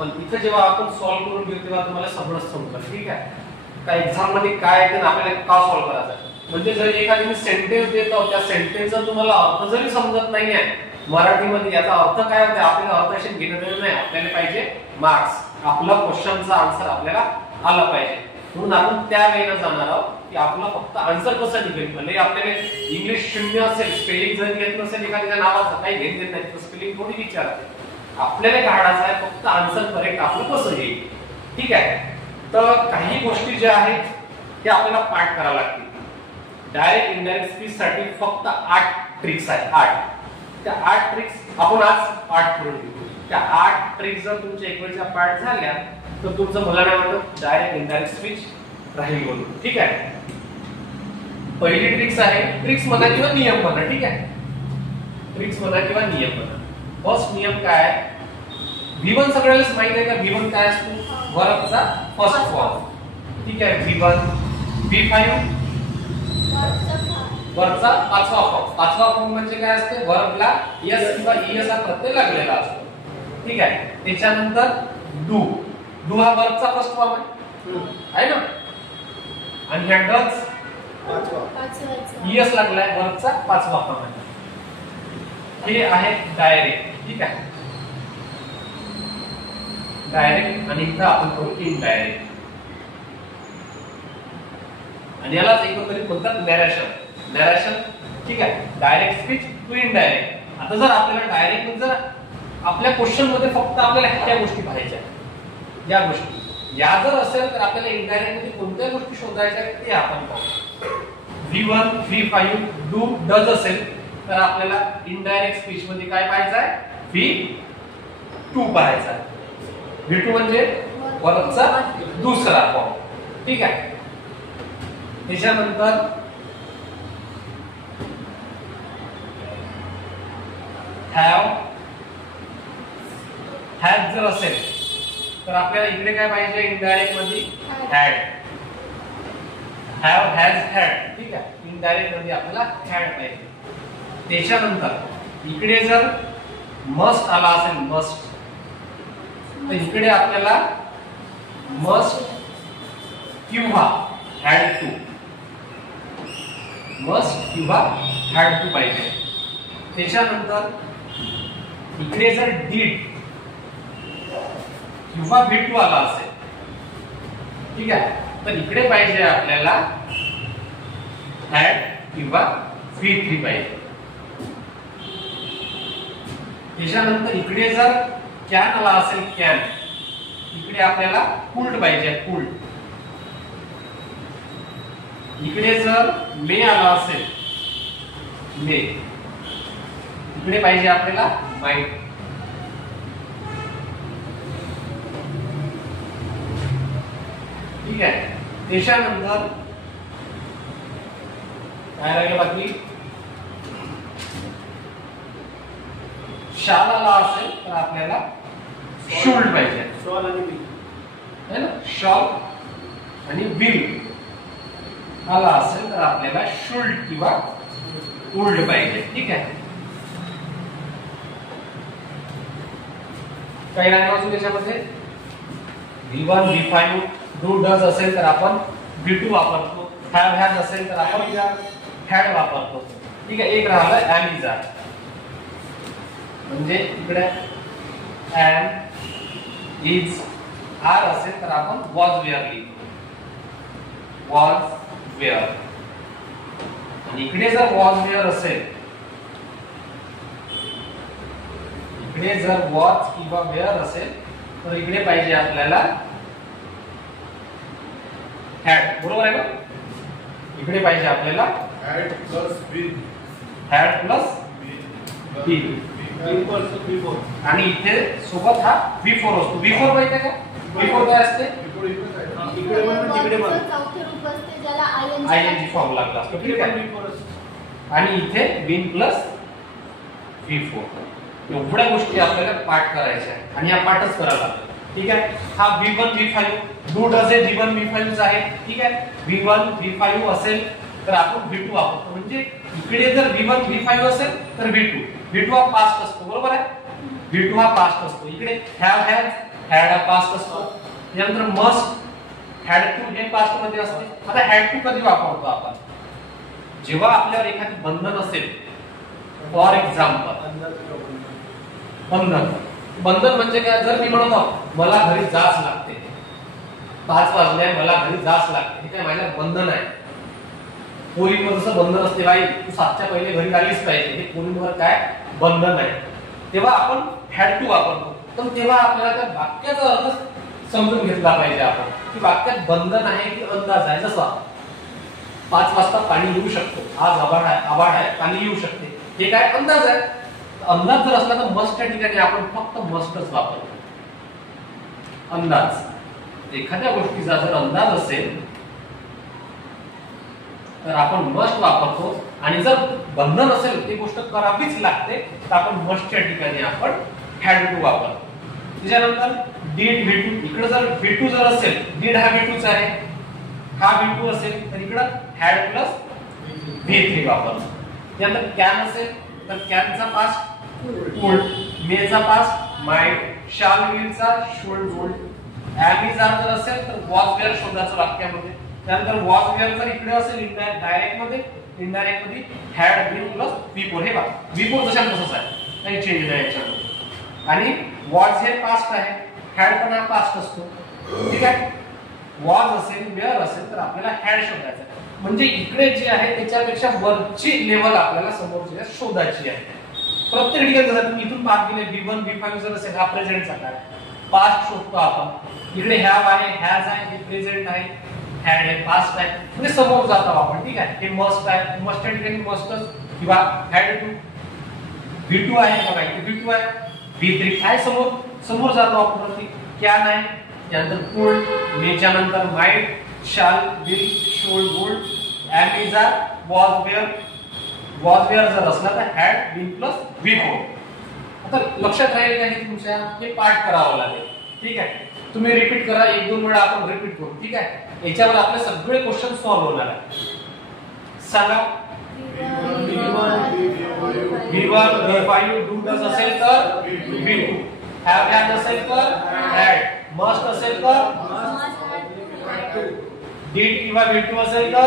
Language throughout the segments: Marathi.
पण इथे जेव्हा आपण सॉल्व्ह करून घेऊ तेव्हा तुम्हाला सगळंच समजेल. ठीक आहे, का एक्झाम मध्ये काय आहे आपल्याला का सॉल्व्ह करायचं. म्हणजे जर एखादी सेंटेन्स देतो त्या सेंटेन्सचा तुम्हाला अर्थ जरी समजत नाहीये मराठीमध्ये याचा अर्थ काय होते आपल्याला अर्थाशी घेणं नाही. आपल्याला पाहिजे मार्क्स, आपला क्वेश्चनचा आन्सर आपल्याला आला पाहिजे. म्हणून आपण त्या वेळेला जाणार आहोत की आपला फक्त आन्सर कसं निघेल. भले आपल्याला इंग्लिश शून्य असेल, स्पेलिंग जर येत नसेल एखाद्या नावाचं काही घेत देत नाही तर स्पेलिंग थोडी विचारते. आपल्याला काढायचं आहे फक्त आन्सर करेक्ट आपलं कसं येईल. ठीक आहे, तर काही गोष्टी ज्या आहेत त्या आपल्याला पाठ कराव्या लागतील. डायरेक्ट इनडायरेक्ट स्पीच साठी फक्त 8 ट्रिक्स आहेत. 8 त्या 8 ट्रिक्स आपण आज पाठ करून घेऊ. त्या 8 ट्रिक्स जर तुमच्या एक वेळच्या पाठ झाल्या तर तुमचं मला नाही वाटत डायरेक्ट इनडायरेक्ट स्पीच राहील म्हणून. ठीक आहे, पहिली ट्रिक्स आहे, ट्रिक्स म्हणा किंवा नियम म्हणा. ठीक आहे, ट्रिक्स म्हणा किंवा नियम म्हणा. फर्स्ट नियम काय आहे, V1 सगळ्यांनाच माहित आहे का. V1 काय असतो, वर्बचा फर्स्ट फॉर्म. ठीक आहे, V1 V5 वर्बचा पाचवा फॉर्म. पाचवा फॉर्म म्हणजे काय असते, वर्बला एस किंवा ईएस हा प्रत्यय लागलेला असतो. ठीक आहे, त्याच्यानंतर डू. डू हा वर्बचा फर्स्ट फॉर्म आहे ना. आणि ह्या डज ईएस लागलाय, वर्बचा पाचवा फॉर्म आहे. हे आहे डायरेक्ट. ठीक आहे, डायरेक्ट आणि इथं आपण करू इनडायरेक्ट. आणि यालाच एकंदरीत बोलतात नरेशन. नरेशन. ठीक आहे, डायरेक्ट स्पीच टू इनडायरेक्ट. आता जर आपल्याला डायरेक्ट जर आपल्या क्वेश्चन मध्ये फक्त आपल्याला ह्या गोष्टी पाहायच्या, या गोष्टी या जर असेल तर आपल्याला इनडायरेक्ट मध्ये कोणत्या गोष्टी शोधायच्या ते आपण पाहू. V1 V5 डू डज असेल तर आपल्याला इनडायरेक्ट स्पीच मध्ये काय पाहायचं आहे, V2 पाहायचा आहे. V2 म्हणजे वर्बचा दुसरा फॉर्म. ठीक आहे, त्याच्यानंतर हॅव हॅज जर असेल तर आपल्याला इकडे काय पाहिजे इनडायरेक्ट मध्ये हॅड. Have has had. ठीक आहे, इनडायरेक्ट मध्ये आपल्याला हॅड पाहिजे. त्याच्यानंतर इकडे जर मस्ट आला असेल, मस्ट, तर इकडे आपल्याला मस्ट किंवा हॅड टू, मस्ट किंवा हॅड टू पाहिजे. त्याच्यानंतर इकडे जर डीड किंवा V2 आला असेल, ठीक आहे, तर इकडे पाहिजे आपल्याला हॅड किंवा V3 पाहिजे. त्याच्यानंतर इकडे जर कॅन आला असेल, कॅन, इकडे आपल्याला कुल्ड पाहिजे, कुल्ड. इकडे जर मे आला असेल, मे, इकडे पाहिजे आपल्याला माइट. ठीक आहे, त्याच्यानंतर काय राहिलं बाकी, शाल आला असेल तर आपल्याला शुल्ड पाहिजे, शॉल आणि बिल है ना. शॉल आणि बिल आला असेल तर आपल्याला शुल्ड किंवा वुल्ड पाहिजे. ठीक आहे, काही राहिलं अजून त्याच्यामध्ये. V1 V5 डू डज असेल तर आपण V2 वापरतो. हॅव हॅज असेल तर आपण हॅड वापरतो. ठीक आहे, एक राहिलं एम इज आर, म्हणजे इकडे एम इज आर असेल तर आपण वॉज वेअर लिहितो, वॉज वेअर. आणि इकडे जर वॉज वेअर असेल, इकडे जर वॉज किंवा वेअर असेल तर इकडे पाहिजे आपल्याला हॅड. बरोबर आहे का. इकडे पाहिजे आपल्याला had plus been, had plus been, आणि इथे सोबत हा V4 असतो. V4 माहिती आहे का, V4 काय असते, इकडे पण तिकडे पण चौथे रूप असते ज्याला ING फॉर्म लागला असतो. ठीक आहे, आणि इथे बिन प्लस V4. एवढ्या गोष्टी आपल्याला पाठ करायच्या आहेत आणि या पाठच करायला लागतात. ठीक आहे, हा V1 V5 डू डज हे V1 V5 आहे. ठीक आहे, V1 V5 असेल तर आपण V2 वापरतो. म्हणजे इकडे जर V1 V5 असेल तर V2 हा पास्ट असतो. बरोबर आहे. V2 हा पास्ट असतो. इकडे हॅव हॅज हॅड हा पास्ट असतो. यानंतर मस्ट हॅड टू हे पास्ट मध्ये असते. आता हॅड टू कधी वापरतो आपण? जेव्हा आपल्यावर एखादी बंधन असेल. फॉर एक्झाम्पल बंधन म्हणजे काय? जर मी म्हणतो मला घरी जाच लागते, 5 वाजले मला घरी जाच लागते, हे काय माझ्यावर बंधन आहे. पोरींवर जसं बंधन असते बाई तू 7च्या पहिले घरी आलीच पाहिजे, हे पोरींवर काय बंधन आहे. तेव्हा आपण हॅड टू वापरतो. पण तेव्हा आपल्याला त्या वाक्याचा अर्थ समजून घेतला पाहिजे आपण की वाक्यात बंधन आहे की अंदाज आहे. जसं 5 वाजता पाणी येऊ शकतो, आज आभाळ आहे पाणी येऊ शकते, हे काय अंदाज आहे. अंदाज जर असला तर मस्टच्या ठिकाणी आपण फक्त मस्टच वापरतो. अंदाज एखाद्या गोष्टीचा जर अंदाज असेल तर आपण मस्ट वापरतो. आणि जर बंधन असेल ती गोष्ट करावीच लागते तर आपण मस्टच्या ठिकाणी आपण हॅड टू वापरतो. त्याच्यानंतर डीड V2. इकडे जर V2 जर असेल, डीड हा V2च आहे, हा V2 असेल तर इकडे हॅड प्लस V3 वापरतो. त्यानंतर कॅन असेल तर कॅनचा पास्ट वुड, मेचा पास्ट माइट, शाल विलचा should would, am is are जर असेल तर वॉज वेअर शोधायचं वाक्यामध्ये. त्यानंतर वॉज वेअर जर इकडे असेल डायरेक्ट मध्ये, इनडायरेक्ट मध्ये हॅड बीन प्लस V4. हे बघा V4 जशा तसंच आहे, काही चेंज नाही याच्यामध्ये. आणि वॉज हे पास्ट आहे, हॅड पण हा पास्ट असतो. ठीक आहे. वॉज असेल वेअर असेल तर आपल्याला हॅड शोधायचं आहे. म्हणजे इकडे जे आहे त्याच्यापेक्षा वरची लेवल आपल्याला समोरच्या शोधायची आहे. प्रत्येक ठिकाणी जर तुम्ही इथून पास केले V1 V5 जर असेल हा प्रेझेंटचा काय पास्ट शोधतो आपण. इकडे हॅव आहे, हॅज आहे, हे प्रेझेंट आहे, हॅड हे पास्ट आहे, म्हणजे समोर जातो आपण. ठीक आहे. हे मस्ट आहे, मस्टच्या ठिकाणी मस्टच किंवा हॅड टू. V2 आहे बघा, इथे V2 आहे, V3 आहे, समोर जातो आपण वरती. कॅन आहे, त्यानंतर कुड, मेच्या नंतर might, shall will should would, am is are, was were जर असला तर हॅड बीन प्लस V4. आता लक्षात राहील का हे तुमच्या? हे पाठ करावं लागेल. ठीक आहे. तुम्ही रिपीट करा, 1-2 वेळा आपण रिपीट करू. ठीक आहे. याच्यावर आपले सगळे क्वेश्चन सॉल्व्ह होणार आहे. सांगा. V1 V5 डू डज असेल तर V2, हॅव हॅड असेल तर हॅड, मस्ट असेल तर डीड किंवा V2 असेल तर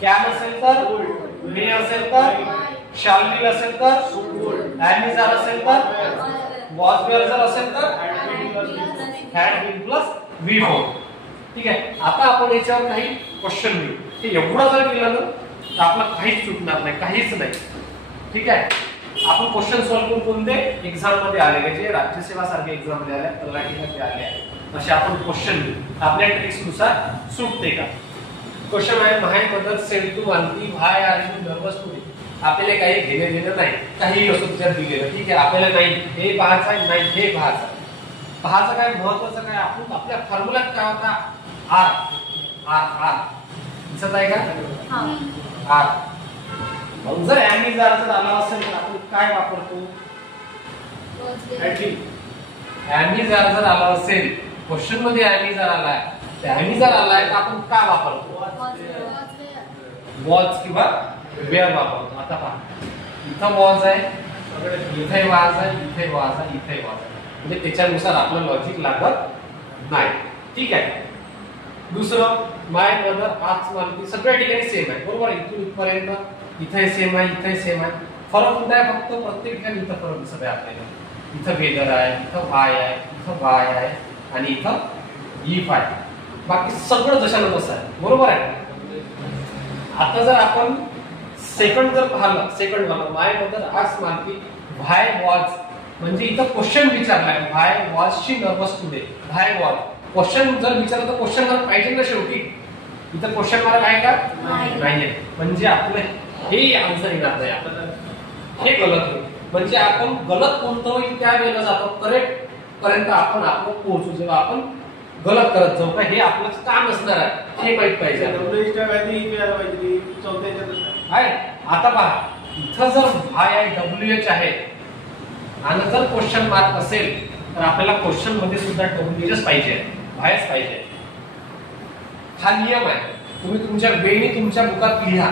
कॅन असेल तर मे असेल तर शाल विल असेल तर एम इज आर असेल तर वॉज वेअर जर असेल तर हॅड बीन प्लस V4. ठीक आहे. आता आपण याच्यावर काही क्वेश्चन घेऊ. हे एवढं जर केलं ना तर आपलं काहीच चुकणार नाही, काहीच नाही. ठीक आहे. आपण क्वेश्चन सॉल्व्ह करून कोणते एक्झाम मध्ये आले जे राज्यसेवा सारखे एक्झाम मध्ये आले, तलाठीमध्ये आले असे आपण क्वेश्चन घेऊ. आपल्या ट्रिक्स नुसार सुटते का? क्वेश्चन आहे माय मदर सेड टू मानती व्हाय आर यू नर्वस टुडे. आपल्याला काही घेणं नाही, काही असो त्याच्यात दिलेलं. ठीक आहे. आपल्याला नाही हे पाहायचं आहे, नाही हे पाहायचं आहे. पाहायचं काय महत्वाचं काय? आपण आपल्या फॉर्म्युल्यात काय होता? आर आर आर दिसत आहे का? आर. मग जर एम इज आर जर आला असेल तर आपण काय वापरतो? एम इज आर जर आला असेल, क्वेश्चन मध्ये एम इज आर आलाय, एम इज आर आलाय तर आपण काय वापरतो? वॉज किंवा वेअर वापरतो. आता पहा, इथं वॉज आहे, इथे वाज आहे, इथे वाज आहे, इथे वाज आहे, म्हणजे त्याच्यानुसार आपलं लॉजिक लागत नाही. ठीक आहे. दुसरं माय मदर आज मानती, सगळ्या ठिकाणी सेम आहे बरोबर. इथून इथपर्यंत इथे सेम आहे, इथे सेम आहे. फरक कुठे आहे? फक्त प्रत्येक ठिकाणी इथं फरक दिसत आहे आपल्याला. इथं वेदर आहे, इथं वाय आहे, इथं वाय आहे आणि इथं इफ आहे. बाकी सगळं जशानं तसं आहे बरोबर आहे. आता जर आपण सेकंड जर पाहिलं, सेकंड वाला माय मदर आज मानती व्हाय वॉज, म्हणजे इथं क्वेश्चन विचारलाय why was she nervous today. Why was question जर विचारलं तर क्वेश्चन मार्क पाहिजे ना शेवटी. इथं क्वेश्चन मार्क आहे का? नाहीये. म्हणजे आपलं हे आन्सर येणार नाही, हे गलत होईल. म्हणजे आपण गलत कोणतं होईल त्या वेळेला जातो, करेक्ट पर्यंत आपण पोहोचू. जेव्हा आपण गलत करत जाऊ का हे आपलं काम असणार आहे हे माहित पाहिजे. आता पहा, इथं जर व्हाय आहे, WH आहे आणि जर क्वेश्चन मार्क असेल तर आपल्याला क्वेश्चन मध्ये सुद्धा WH पाहिजे, व्हायच पाहिजे. हा नियम आहे. तुम्ही तुमच्या वेळी तुमच्या बुकात लिहा.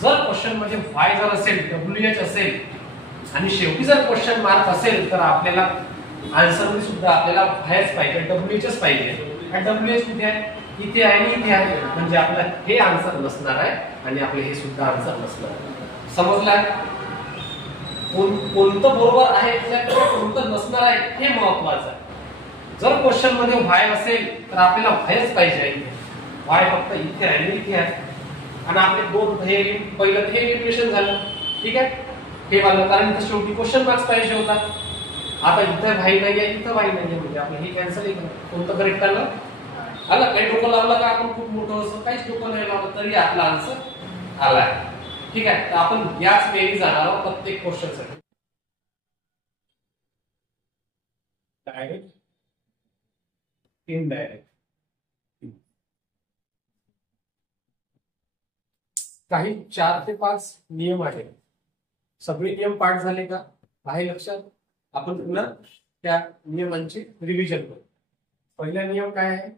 जर क्वेश्चन मध्ये व्हाय जर असेल, WH असेल आणि शेवटी जर क्वेश्चन मार्क असेल तर आपल्याला आन्सर मध्ये सुद्धा आपल्याला व्हायच पाहिजे, डब्ल्यूएचच पाहिजे. आणि डब्ल्यूएच कुठे आहे? इथे आहे आणि इथे आहे. म्हणजे आपलं हे आन्सर नसणार आहे आणि आपले हे सुद्धा आन्सर नसणार आहे. समजलं? कोणतं बरोबर आहे कोणतं नसणार आहे हे महत्वाचं आहे. जर क्वेश्चन मध्ये व्हाय असेल तर आपल्याला व्हायच पाहिजे. व्हाय फक्त इथे आहे आणि इथे आहे. आणि आपले दोन हे पहिलं हे इक्वेशन झालं. ठीक आहे, हे वालं, कारण शेवटी क्वेश्चन मार्क्स पाहिजे होता. आता इथं व्हाय नाहीये, इथं व्हाय नाहीये, म्हणजे आपलं हे कॅन्सल आहे. कोणतं करेक्ट आलं? आलं. काही डोकं लावलं का आपण खूप मोठं असं काहीच डोकं नाही लावलं तरी आपला आन्सर आलाय. ठीक आहे, तर आपण याच वेळी जाणार आहोत प्रत्येक क्वेश्चन साठी. Direct, indirect. काही 4 ते 5 नियम आहेत. सगळे नियम पाठ झाले का आहे लक्षात? आपण पुन्हा त्या नियमांची रिव्हिजन करू. पहिला नियम काय आहे?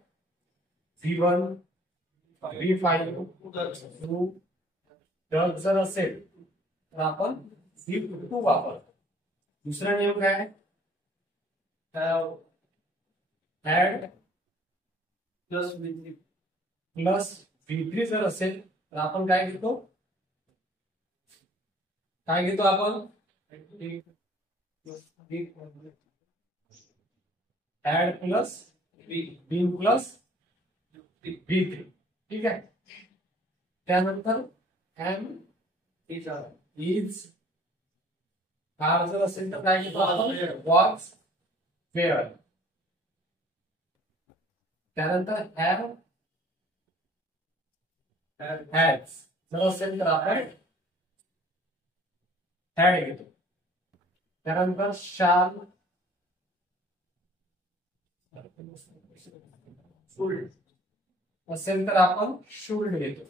V1 V5 2 जर असेल तर आपण V2 वापरतो. दुसरा नियम काय आहे? ऍड प्लस V3 जर असेल तर आपण काय घेतो? काय घेतो आपण? ऍड प्लस बी प्लस V3. ठीक आहे, त्यानंतर एम इज आर जर असेल तर काय घेतो आपण? Was were. त्यानंतर हॅव हॅज जर असेल तर आपण हॅड घेतो. त्यानंतर शाल शुड असेल तर आपण शुड घेतो.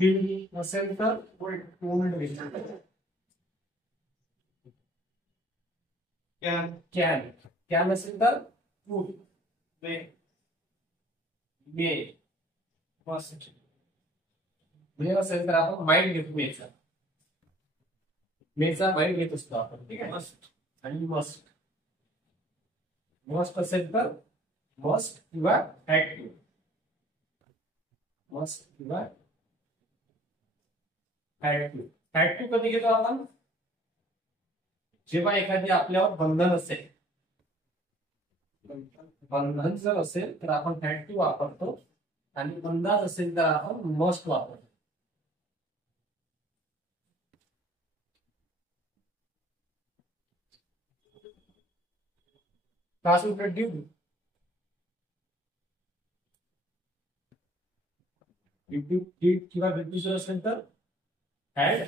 विल असेल तर वुल्ड घेतो. कॅन असेल तर वुड. मे असेल तर आपण माइंड घेतो. मेचा माइंड घेत असतो आपण. ठीक आहे, आणि मस्ट. मस्ट असेल तर मस्ट किंवा हॅड टू. मस्ट किंवा हॅड टू. हॅड टू कधी घेतो आपण? जेव्हा एखादी आपल्यावर बंधन असेल. बंधन जर असेल तर आपण हॅड टू वापरतो आणि अंदाज असेल तर आपण मस्ट वापरतो. क्लास ड्यू किंवा V2 जर असेल तर ऍड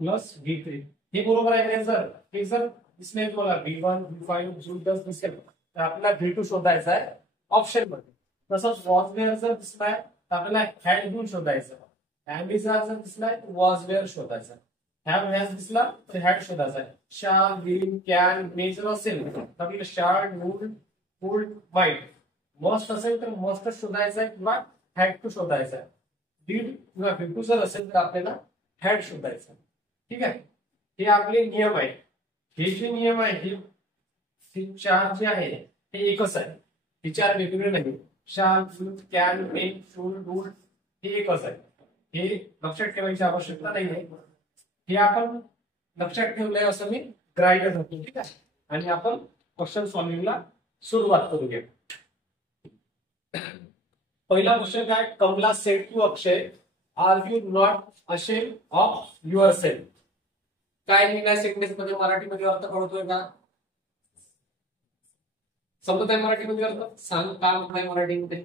प्लस V3. हे बरोबर आहे का सर? हे जर दिसले तुम्हाला V1 V5 V2 दिसेल तर आपल्याला V2 शोधायचा आहे ऑप्शन मध्ये. तसंच वॉज वेअर जर दिसलाय तर आपल्याला हॅड घेऊन शोधायचं. एम इज आर जर दिसलाय तर वॉज वेअर शोधायचा. हॅव हॅज दिसला तर हॅड शोधायचा आहे. शाल विल कॅन मे जर असेल तर आपल्याला शाल वुड माइट. मस्ट असेल तर मस्ट शोधायचा आहे किंवा हॅड टू शोधायचा आहे. डीड किंवा V2 जर असेल तर आपल्याला हॅड शोधायचा. ठीक आहे, हे आपले नियम आहे. हे जे नियम आहे हे 4 जे आहे हे एकच आहे. हे 4 वेगवेगळे नाही. Shall will can may should would हे एकच आहे. हे लक्षात ठेवायची आवश्यकता नाही आहे. हे आपण लक्षात ठेवलंय असं मी ग्राह्य धरतो. ठीक आहे, आणि आपण क्वेश्चन सॉल्व्हिंगला सुरुवात करूया. पहिला क्वेश्चन काय? Kamala said to Akshay, are you not ashamed of yourself. काय लिहिलंय सेंटेन्स मध्ये? मराठीमध्ये अर्थ कळतोय का? समजत आहे मराठीमध्ये अर्थ? सांग काय म्हणताय मराठीमध्ये?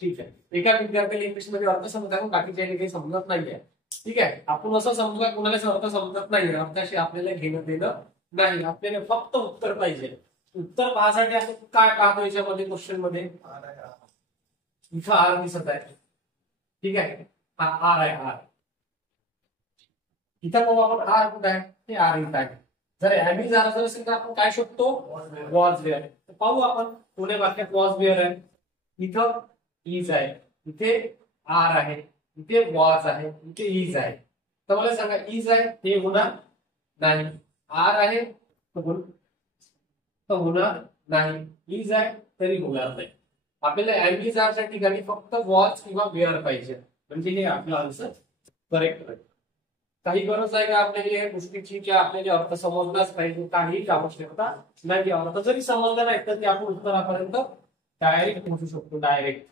ठीक आहे, एका विद्यार्थ्याला इंग्लिश मध्ये अर्थ समजत आहे, बाकीच्या काही समजत नाहीये. ठीक आहे, आपण असं समजूया कोणाला अर्थ समजत नाही, अर्थाशी आपल्याला घेणं देणं नाही. आपल्याला फक्त उत्तर पाहिजे. उत्तर पाहण्यासाठी आपण काय पाहतो याच्यामध्ये क्वेश्चन मध्ये? इथं आर दिसत आहे. ठीक आहे, हा आर आहे. आर इथं मग आपण आर कुठे आहे? ते आर इथं आहे. जर ॲमी जर असेल तर आपण काय शोधतो वॉज वेअर. पाहू आपण पुणे वाक्यात वॉज वेअर आहे, इथं इज आहे, इथे आर आहे, इथे वॉज आहे, इथे इज आहे. तर मला सांगा इज आहे ते होणार नाही, आर आहे तर होणार नाही, इज आहे तरी होणार नाही. आपल्याला ॲमी जारच्या ठिकाणी फक्त वॉच किंवा वेअर पाहिजे, म्हणजे हे आपलं आन्सर करेक्ट आहे. काही गरज आहे का आपल्याला या गोष्टीची की आपल्याला अर्थ समजलाच पाहिजे, काहीच आवश्यकता नाही. अर्थ जरी समजला नाही तर ते आपण उत्तरापर्यंत डायरेक्ट पोहोचू शकतो, डायरेक्ट.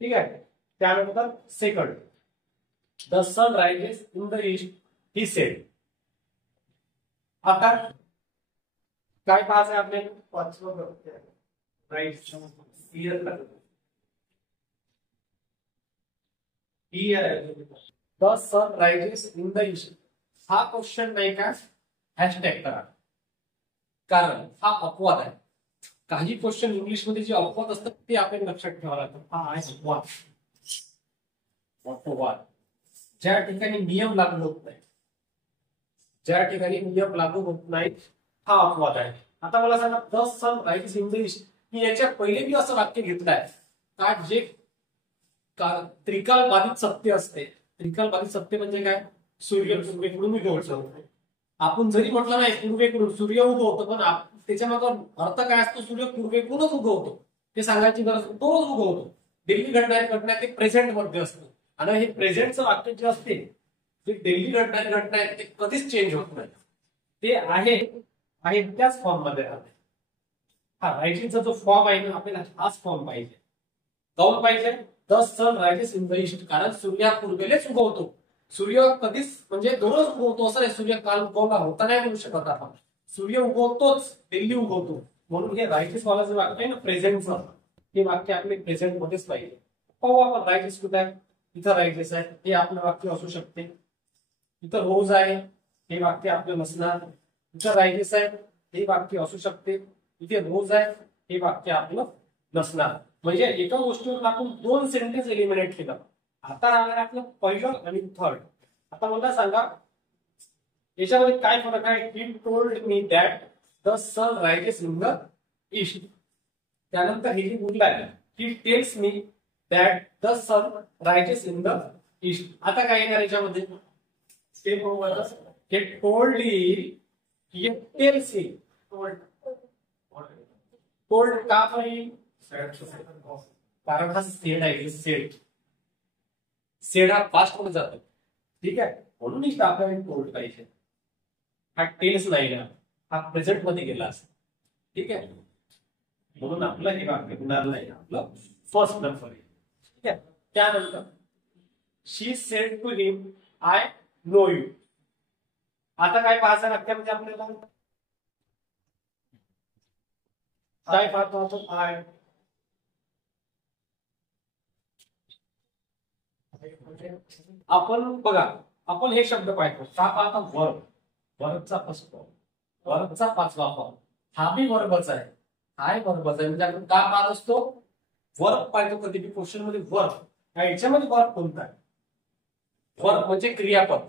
ठीक आहे. त्यानंतर second, the sun rises in the east he said. आता काय पाहायचं आपल्याला, पाचवं right the sun rises in the east. हा क्वेश्चन नाही का हॅशटॅग करा, कारण हा अपवाद आहे. काही क्वेश्चन इंग्लिश मध्ये जे अपवाद असतात ते आपण लक्षात ठेवावं लागतं. हा आहे अपवाद. अपवाद ज्या ठिकाणी नियम लागू होत नाही, ज्या ठिकाणी नियम लागू होत नाहीत, हा अपवाद आहे. आता मला सांगा the sun rises in the east, मी याच्या पहिले मी असं वाक्य घेतलंय का जे त्रिकाल बाधित सत्य असते. त्रिकाल बाधित सत्य म्हणजे काय, सूर्य पूर्वेकडून उगवतो. आपण जरी म्हटलं नाही पूर्वेकडून सूर्य उगवतो, पण त्याच्यामागे अर्थ काय असतो, सूर्य पूर्वेकडूनच उगवतो ते सांगायची गरज, तोच उगवतो. डेली घडणा ते प्रेझेंट मध्ये असतं, आणि हे प्रेझेंटचं वाक्य जे असते ते डेली घडणा ते कधीच चेंज होत नाही, ते आहे त्याच फॉर्म मध्ये राहते. हा रायटिंगचा जो फॉर्म आहे ना आपल्याला हाच फॉर्म पाहिजे. काऊन पाहिजे, the sun rises in the east, कारण सूर्य पूर्वेलाच उगवतो. सूर्य कधीच म्हणजे दररोज उगवतो असं नाही, सूर्य काल उगवला होता नाही म्हणू शकत आपण. सूर्य उगवतोच, डेली उगवतो. म्हणून हे रायजेस वाला जे वाक्य आहे ना प्रेझेंटचं, ते वाक्य आपले प्रेझेंट मध्येच पाहिजे. पाहू आपण रायजेस कुठे आहे, इथं रायजेस आहे, हे आपलं वाक्य असू शकते. इथं रोज आहे, हे वाक्य आपलं नसणार. इथं रायजेस आहे, हे वाक्य असू शकते. इथे रोज आहे, हे वाक्य आपलं नसणार. म्हणजे एका गोष्टीवर आपण दोन सेंटेन्स एलिमिनेट केलं. आता राहणार आपलं पहिलं आणि थर्ड. आता मला सांगा याच्यामध्ये काय फरक आहे. He told me that the sun rises in the east. त्यानंतर हे बोललं आहे, he tells me that the sun rises in the east. आता काय येणार याच्यामध्ये, हे टोल्ड ही टेल्स ही. टोल्ड का नाही, कारण हा सेड आहे. सेड हा फास्ट होऊन जातो. ठीक आहे, म्हणून इथं आपल्याला टोल्ड पाहिजे. हा टेल्स नाही ना, हा प्रेझेंट मध्ये गेला असं. ठीक आहे, म्हणून आपलं हे वाक्य होणार नाही, आपलं फर्स्ट नंबर आहे. ठीक आहे. त्यानंतर she said to him I know you. आता काय पाहायचं वाक्यामध्ये आपल्याला, काय पाहतो आपण, आय आपण बघा आपण हे शब्द पाहतो का पाहता, वर्ब. वर्बचा फर्स्ट फॉर्म, वर्बचा पाचवा फॉर्म, हा बी वर्बच आहे, हाय वर्बच आहे. म्हणजे आपण का पाहत असतो, वर्ब पाहतो कधी बी क्वेश्चन मध्ये. वर्ब याच्यामध्ये वर्ब कोणता आहे, वर्ब म्हणजे क्रियापद.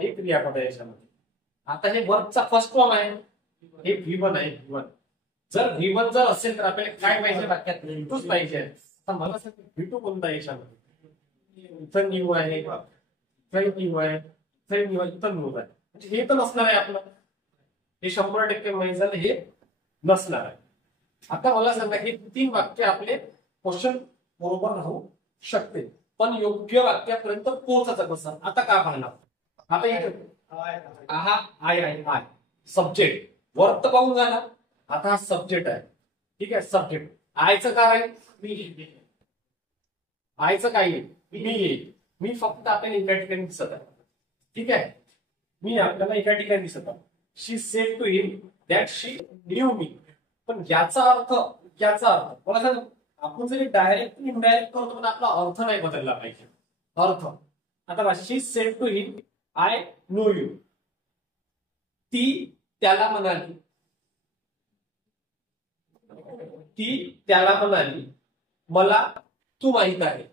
हे क्रियापद आहे याच्यामध्ये. आता हे वर्बचा फर्स्ट फॉर्म आहे, हे V1 आहे. V1 जर V1 जर असेल तर आपल्याला काय पाहिजे वाक्यात, V2 पाहिजे. आता मला सांग V2 कोणता आहे याच्यामध्ये, इथं न्यू आहे, इथं न्यू आहे, इथं न्यू आहे, इथं न्यू आहे. म्हणजे हे तर नसणार आहे आपलं, हे 100% माहिती झालं, हे नसणार आहे. आता मला सांगा हे तीन वाक्य आपले क्वेश्चन बरोबर राहू शकते, पण योग्य वाक्यापर्यंत पोहोचायचं कसं. आता का पाहणार, आता इथे आय आहे, आय सब्जेक्ट. वर्ब तर पाहून झाला, आता हा सब्जेक्ट आहे. ठीक आहे, सब्जेक्ट. आयचं काय आहे, मी. आयचं काय आहे, मी. मी फक्त आपल्याला एका ठिकाणी दिसत आहे. ठीक आहे, मी आपल्याला एका ठिकाणी दिसत आहे. She said to him that she knew me. पण याचा अर्थ मला सांग, आपण जरी डायरेक्ट इनडायरेक्ट करतो पण आपला अर्थ नाही बदलला पाहिजे. अर्थ आता she said to him I know you. ती त्याला म्हणाली, मला तू माहित आहे.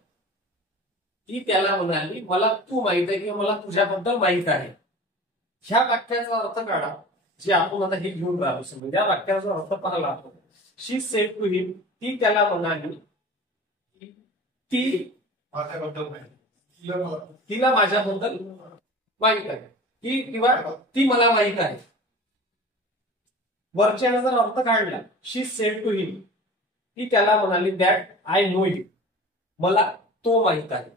ती त्याला म्हणाली मला तू माहित आहे किंवा मला तुझ्याबद्दल माहित आहे. ह्या वाक्याचा अर्थ काढा जे आपण आता हे घेऊन राहिलो. समजा या वाक्याचा अर्थ पाहिला आपण. शी सेड टू हिम, ती त्याला म्हणाली ती माझ्याबद्दल माहिती. तिला माझ्याबद्दल माहित आहे की किंवा ती मला माहित आहे. वरच्याने जर अर्थ काढला शी सेड टू हिम, ती त्याला म्हणाली दॅट आय नो हिम, मला तो माहित आहे.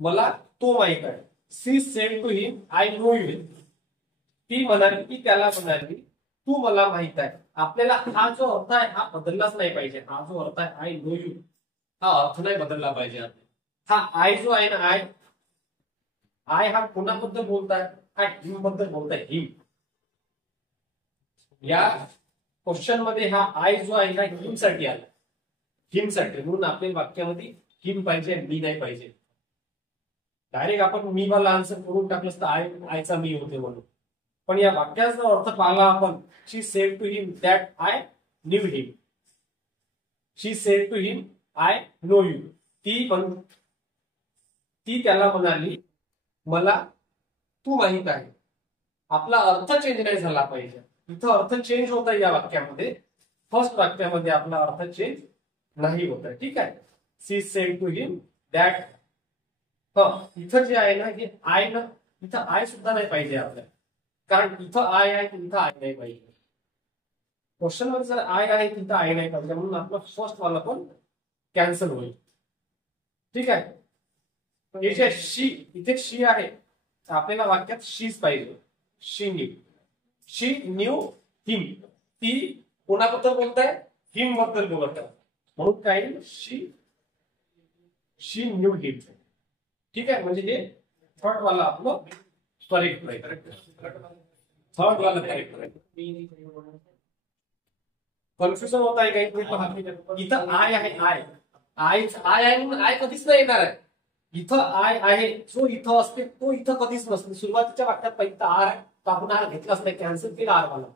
मला तो माहित आहे. She said to him I know you, ती म्हणाली ती त्याला म्हणाली तू मला माहित आहे. आपल्याला हा जो अर्थ आहे हा बदललाच नाही पाहिजे. हा जो अर्थ आहे आय नो यू हा अर्थ नाही बदलला पाहिजे. हा आय जो आहे ना आय हा कोणाबद्दल बोलताय? हा हिम बद्दल बोलताय. हिम या क्वेश्चन मध्ये हा आय जो आहे ना हिम साठी आला. हिम साठी म्हणून आपल्या वाक्यामध्ये हिम पाहिजे मी नाही पाहिजे. डायरेक्ट आपण मी मला आन्सर करून टाकलं तर आयचा मी होते म्हणून. पण या वाक्याचा अर्थ पाहिला आपण. She said to him that I knew him. She said to him I know you. ती त्याला म्हणाली मला तू माहित आहे. आपला अर्थ चेंज नाही झाला पाहिजे. इथं अर्थ चेंज होत आहे या वाक्यामध्ये. फर्स्ट वाक्यामध्ये आपला अर्थ चेंज नाही होत आहे. ठीक आहे. She said to him that, इथं जे आहे ना हे आय ना, इथं आय सुद्धा नाही पाहिजे आपल्याला. कारण इथं आय आहे इथं आय नाही पाहिजे. क्वेश्चन मध्ये जर आय आहे तिथं आय नाही पाहिजे म्हणून आपलं फर्स्ट वाला पण कॅन्सल होईल. ठीक आहे. इथे शी आहे आपल्याला वाक्यात शीच पाहिजे. She knew him. ती कोणाबद्दल बोलताय? हिम बद्दल बोलत आहे म्हणून काय शी न्यू हिम. ठीक आहे. म्हणजे हे थर्ड वाला आपलं करेक्ट राहील. थर्ड वाला करेक्ट राहील. कन्फ्युजन होत आहे काही? इथं आय आहे. आय आहे म्हणून आय कधीच नाही येणार आहे. इथं आय आहे जो इथं असते तो इथं कधीच नसते. सुरुवातीच्या वाक्यात पहिला आर आहे तर आपण आर घेतलाच नाही, कॅन्सल केला आर वाला.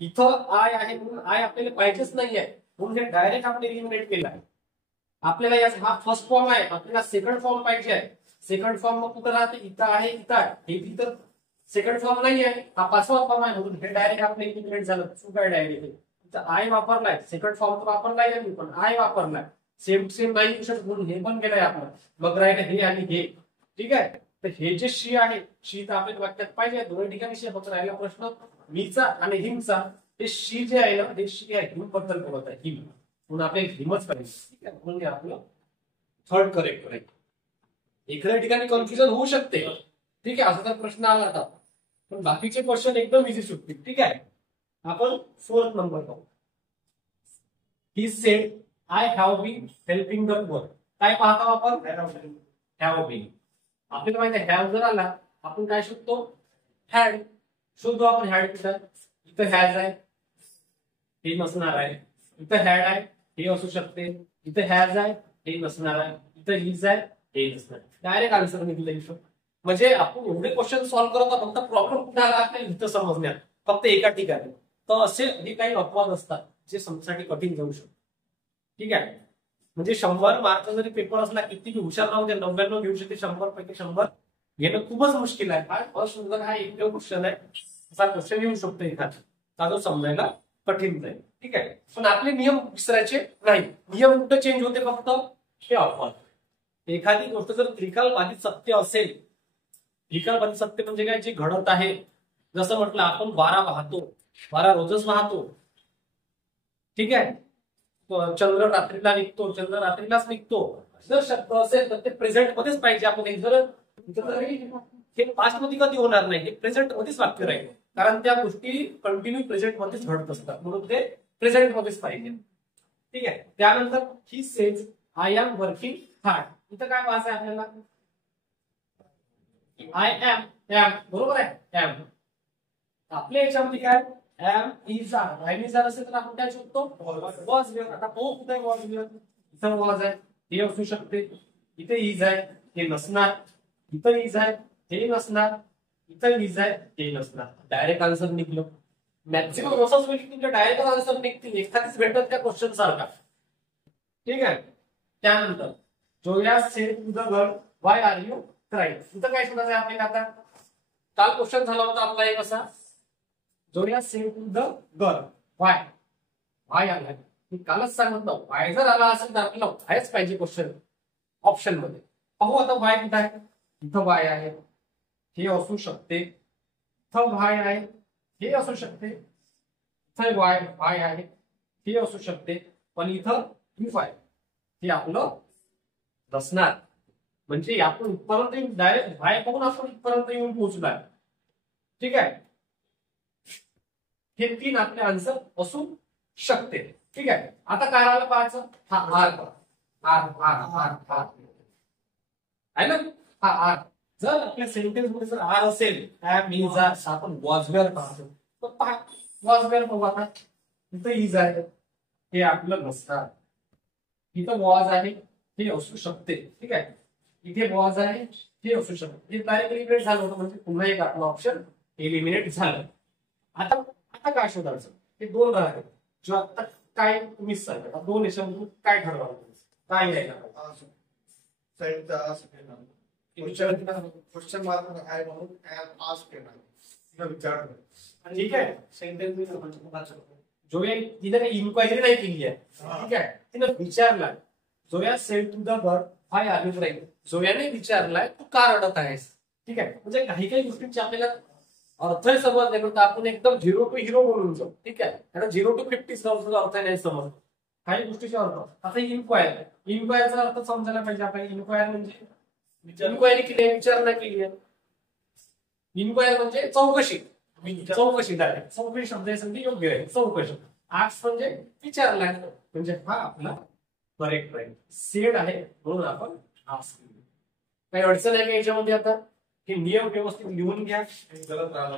इथं आय आहे म्हणून आय आपल्याला पाहिजेच नाहीये म्हणून हे डायरेक्ट आपण एलिमिनेट केलं आहे. आपल्याला या हा फर्स्ट फॉर्म आहे, आपल्याला सेकंड फॉर्म पाहिजे आहे. सेकंड फॉर्म मग कुठं राहते? इथं आहे इथं आहे. हे तिथं सेकंड फॉर्म नाही आहे, हा पाचवा फॉर्म आहे म्हणून हे डायरेक्ट आपलं एलिमिनेट झालं. चूक आहे डायरेक्ट. इथं आय वापरलाय, सेकंड फॉर्म तर वापरलाय मी पण आय वापरलाय. सेम नाही येऊ शकत म्हणून हे पण केलंय आपण. मग राहिलं हे आणि हे. ठीक आहे. तर हे जे शी आहे शी तर आपल्या वाक्यात पाहिजे. दोन्ही ठिकाणी शी फक्त राहिला प्रश्न मीचा आणि हिमचा. हे शी जे आहे ना हे शी आहे हिम बद्दल बोलत आहे. हिम म्हणून आपल्याला हिमच पाहिजे. ठीक आहे. म्हणून आपलं थर्ड करेक्ट राहील. एखाद्या ठिकाणी कन्फ्युजन होऊ शकते. ठीक आहे. असा जर प्रश्न आला होता पण बाकीचे क्वेश्चन एकदम इझी सुटतील. ठीक आहे. आपण फोर्थ नंबर पाहू. He said I have been helping the poor. काय पाहतो आपण? Have been. आपल्याला माहिती आहे हॅव जर आला आपण काय शोधतो? हॅड शोधतो आपण. हॅड कुठं? इथं हॅज आहे हे नसणार आहे. इथं हॅड आहे हे असू शकते. इथं हॅज आहे हे नसणार आहे. इथं इज आहे हे नसणार. डायरेक्ट आन्सर निघलं इथं. म्हणजे आपण एवढे क्वेश्चन सॉल्व्ह करत आहोत फक्त प्रॉब्लेम कुठे आला आपल्याला इथं समजण्यात फक्त एका ठिकाणी. तर असे हे काही अपवाद असतात जे समजण्यासाठी कठीण जाऊ शकतात. ठीक आहे. म्हणजे 100 मार्क जरी पेपर असला किती हुशार राहू दे 99 घेऊ शकते. 100 पैकी 100 घेणं खूपच मुश्किल आहे. हा फर्स्ट सुंदर हा एकमेव क्वेश्चन आहे. असा क्वेश्चन येऊ शकतो एखादा जो समजायला कठीण जाईल. ठीक आहे. पण आपले नियम विसरायचे नाही. नियम कुठे चेंज होते? फक्त हे अपवाद. एखादी गोष्ट जर त्रिकाल बाधित सत्य असेल, त्रिकाल बाधित सत्य म्हणजे काय? जे घडत आहे. जसं म्हटलं आपण वारा वाहतो, वारा रोजच वाहतो. ठीक आहे. चंद्र रात्रीला निघतो, चंद्र रात्रीलाच निघतो. जर शब्द असेल तर ते प्रेझेंट मध्येच पाहिजे. आपण हे पास्ट मध्ये कधी होणार नाही. हे प्रेझेंट मध्येच वाक्य राहील कारण त्या गोष्टी कंटिन्यू प्रेझेंट मध्येच घडत असतात म्हणून ते प्रेझेंट मध्येच पाहिजे. ठीक आहे. त्यानंतर he says I am working hard. इथं काय पाहायचं आहे आपल्याला? आय एम बरोबर आहे. एम आपल्या याच्यामध्ये काय? Am is are. Rhyme is are असेल तर आपण काय शोधतो? वॉज. आता हो कुठे वॉज? इथं वॉज आहे हे असू शकते. इथे इज आहे हे नसणार. इथं इज आहे हे नसणार. इथं इज आहे हे नसणार. Direct answer निघलो. मॅक्सिमम असंच होईल की डायरेक्ट आन्सर निघतील. एखादीच भेटत त्या क्वेश्चन सारखा. ठीक आहे. त्यानंतर Zoya said to the girl why are you crying. इथं काय शोधायचं आहे आपल्याला आता. काल क्वेश्चन झाला होता आपला एक असा, Zoya said to the girl why. Why आला मी कालच सांगितलं, व्हाय जर आला असेल तर आपल्याला व्हायच पाहिजे क्वेश्चन ऑप्शन मध्ये. पाहू आता व्हाय कुठे आहे. इथं व्हाय आहे, हे असू शकते. इथं व्हाय आहे, हे असू शकते. इथं व्हाय आहे, हे असू शकते. पण इथं इफ आहे, हे आपलं नसणार. म्हणजे आपण इथपर्यंत डायरेक्ट व्हाय पाहून आपण इथपर्यंत येऊन पोहोचलाय. ठीक आहे, हे 3 आपले आन्सर असू शकते. ठीक आहे, आता काय राहिलं पाहायचं. हा are are are are are आहे ना. हा आर जर आपल्या सेंटेन्स मध्ये जर आर असेल, मीन्स आपण वॉजवेअर पाहतो. तर पहा वॉजवेअर पाहू आता. इथं इज आहे, हे आपलं नसणार. इथं वॉज आहे, हे असू शकते. ठीक आहे, इथे वॉज आहे, हे असू शकते. हे डायरेक्ट एलिमिनेट झालं होतं, म्हणजे पुन्हा एक आपलं ऑप्शन एलिमिनेट झालं. आता काय शोधायचं. हे 2 आहेत. जो आता काय तुम्ही सांगा, 2 याच्यामधून काय ठरवायचं, काय घ्यायला. क्वेश्चन मार्क आहे म्हणून आज केला विचार. ठीक आहे, सेंटेन्स जोया तिने काही इन्क्वायरी नाही केली आहे. ठीक आहे, तिने विचारला Zoya said to the girl why are you crying. जोयाने विचारलाय तू का रडत आहेस. ठीक आहे, म्हणजे काही काही गोष्टींची आपल्याला अर्थही समज नाही, पण आपण एकदम 0 to हिरो बोलून जाऊ. ठीक आहे, आता 0 to 50 अर्थ नाही समज. काही गोष्टीचे अर्थ. आता इन्क्वायरचा अर्थ समजायला पाहिजे आपल्याला. इन्क्वायर म्हणजे इन्क्वायरी केली आहे, विचारणा केली आहे. इन्क्वायर म्हणजे चौकशी. चौकशी डायरेक्ट चौकशी शब्द म्हणजे योग्य आहे. चौकशी. आस्क म्हणजे विचारलाय, म्हणजे हा आपला करेक्ट राहील. सेड आहे म्हणून आपण आस्क. काही अडचण आहे का याच्यामध्ये. आता हे नियम व्यवस्थित लिहून घ्या. गलत राहिला.